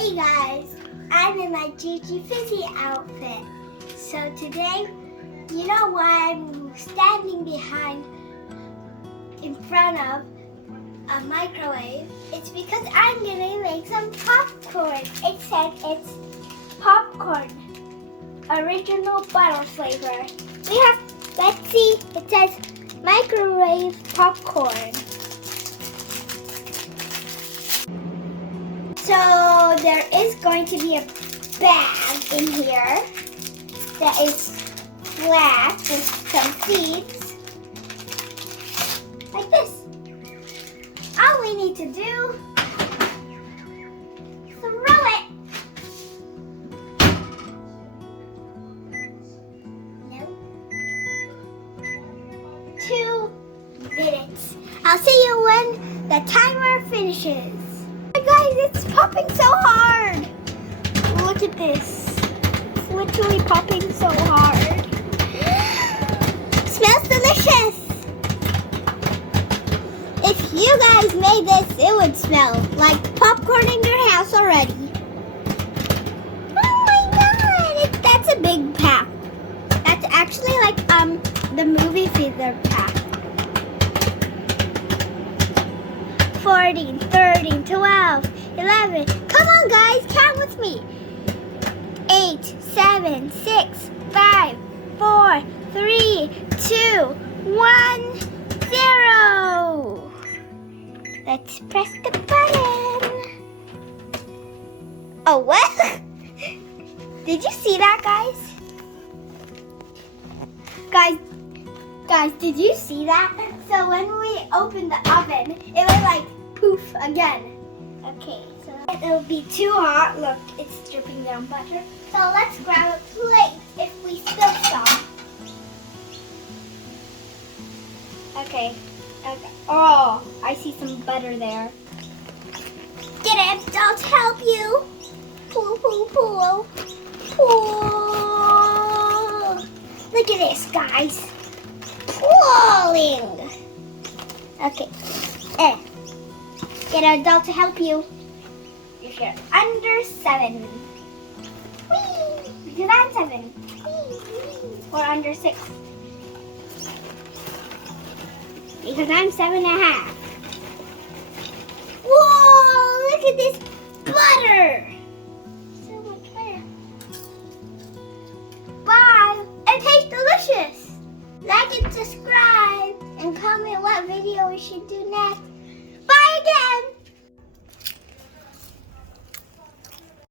Hey guys, I'm in my Gigi Fizzy outfit. So today, you know why I'm standing in front of a microwave? It's because I'm gonna make some popcorn. It said it's popcorn, original butter flavor. Let's see, it says microwave popcorn. So there is going to be a bag in here that is flat with some seeds, like this. All we need to do is throw it. No. 2 minutes. I'll see you when the timer finishes. Guys, it's popping so hard. Look at this. It's literally popping so hard. Smells delicious. If you guys made this, it would smell like popcorn in your house already. Oh my god, that's a big pack. That's actually like the movie theater pack. 14, 13, 12, 11. Come on, guys, count with me. 8, 7, 6, 5, 4, 3, 2, 1, 0. Let's press the button. Oh, what? Did you see that, guys? Guys, did you see that? So when we opened the oven, it was like poof again. Okay, so it'll be too hot. Look, it's dripping down butter. So let's grab a plate if we spill some. Okay. Oh, I see some butter there. Get it, I'll help you. Pull, pull, pull. Pull. Look at this, guys. Pulling. Okay. Get an adult to help you if you're under 7. Whee! Because I'm 7. Whee! Or under 6. Because I'm 7.5. Whoa! Look at this butter. So much butter. Bye. It tastes delicious. Like and subscribe and comment what video we should do next.